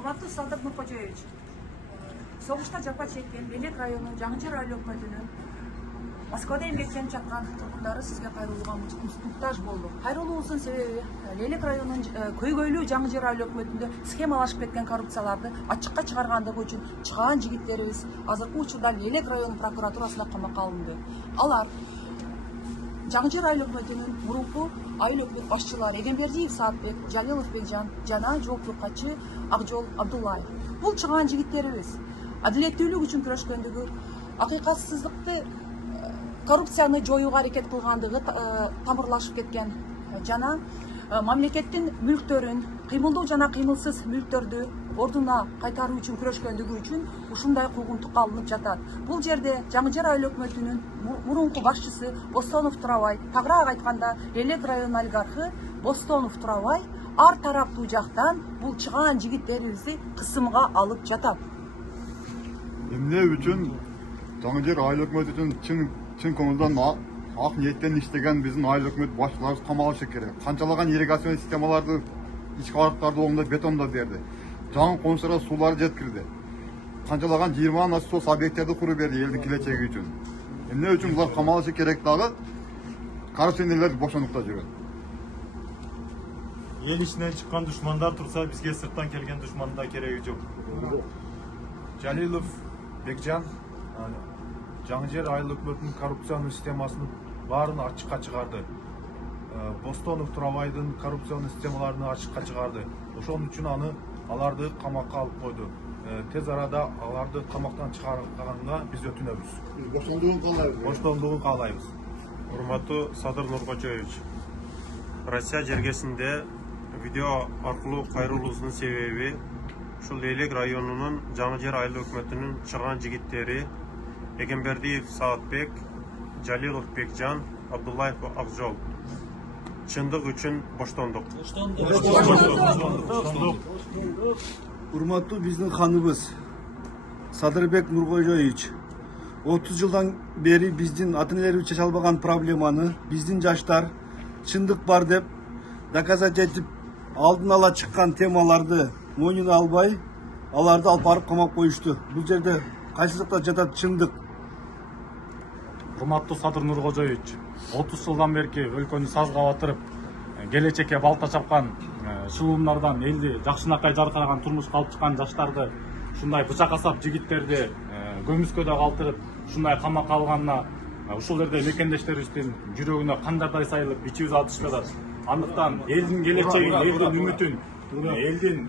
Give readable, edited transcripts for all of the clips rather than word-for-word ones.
Урматтуу Садыр Нуркожоевич, согушта жапа чеккен Белек районунун Жаңжыр айыл өкмөтүнүн Москвада эмгектенип жаткан тургундары сизге кайрылууга муктаж болду. Кайрылуубуздун себеби Белек районунун көйгөйлүү Жаңжыр айыл өкмөтүндө схемалашып кеткен коррупцияларды ачыкка чыгаргандыгы үчүн чыгаан жигиттерибиз азыркы учурда Белек районунун прокуратурасына камакка алынды. Алар Жаңжыр айыл өкмөтүнүн мурунку айыл өкмөт башчылары Эгембердиев Саатбек, Жалилов Бекжан жана жоопуркачы Акжол Абдуллаев. Бул чыгаан жигиттерибиз адилеттүүлүк үчүн күрөшкөндүгү, акыйкатсыздыкты, коррупцияны жоюуга аракет кылгандыгы тамырлашып кеткен жана мамлекеттин мүлктөрүн, кыймылдуу жана кыймылсыз мүлктөрдү ордуна кайтаруу үчүн күрөшкөндүгү үчүн ушундай куугунтукка алынып жатат. Бул жерде Жаңжыр айыл өкмөтүнүн мурунку башчысы Бостонов Турабай, тагыраак айтканда Белек районунун олигархы Бостонов Турабай ар тараптуу жактан бул чыгаан жигиттерибизди кысымга алып жатат. Эмне үчүн Жаңжыр айыл өкмөтү үчүн чын көңүлдөн ак ниеттен иштеген биздин айыл өкмөт башчыларыбыз камалышы керек. Канчалаган ирригацион системаларды, ички арыктарды оңдоп бетондоп берди. Жаңы конуштарга сууларды жеткирди. Канчалаган 20 насос объекттерди куруп берди элдин келечеги үчүн. Эмне үчүн булар камалышы керек дагы? Коррупционерлер бошондукта жүрөт. Ел ичинен чыккан душмандар турса, бизге сырттан келген душмандын да кереги жок. Жалилов Бекжан Жаңжыр айыл өкмөтүнүн коррупциянын системасын баарын ачыкка чыгарды. Бостонов Турабайдын коррупциянын системаларын ачыкка чыгарды. Ошон үчүн аларды камакка алып койду. Тез арада аларды камактан чыгарганга биз өтүнөбүз. Боштондугун каалайбыз. Урматтуу Садыр Нуркожоевич, Россия жергесинде видео аркылуу кайрылуубуздун себеби ушул Белек районунун Жаңжыр айыл өкмөтүнүн чыгаан жигиттери Эгембердиев Саатбек, Жалилов Бекжан, Абдуллаев Акжол. Чындык үчүн боштондук. Урматтуу биздин ханыбыз Садырбек Нуркожоевич, 30 жылдан бери биздин ата-энелерибиз чече албаган проблеманы биздин жаштар чындык бар деп доказать этип алдын ала чыккан темаларды мойнуна албай, аларды алып барып камап коюшту. Бул жерде кайсыздыкта жатат чындык? Урматтуу Садыр Нуркожоевич, 30 жылдан берки өлкөнү сазга батырып, келечекке балта чапкан шылуумдардан элди жакшынакай жаркыраган турмушка алып чыккан жаштарды ушундай бычак асап жигиттерди көмүскөдө калтырып, ушундай камакка алганына ушул жерде мекендештерибиздин жүрөгүнө кандардай сайылып ичибиз атышып жатат. Андыктан элдин келечегин, элдин үмүтүн, элдин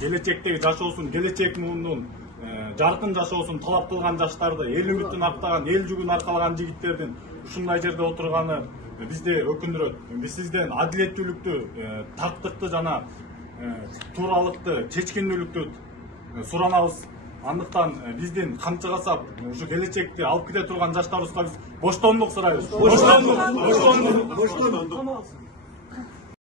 келечектеги жашоосун, келечек муунун жаркын жашоосун талап кылган жаштарды, эл үмүтүн актаган, эл жүгүн аркалаган жигиттердин ушундай жерде отурганы бизди өкүндүрөт. Биз сизден адилеттүүлүктү, тактыкты жана тууралыкты, чечкиндүүлүктү суранабыз. Андыктан биздин камчы касап, ушу келечекти алып кете турган жаштарыбызга биз боштондук сурайбыз. Боштондук.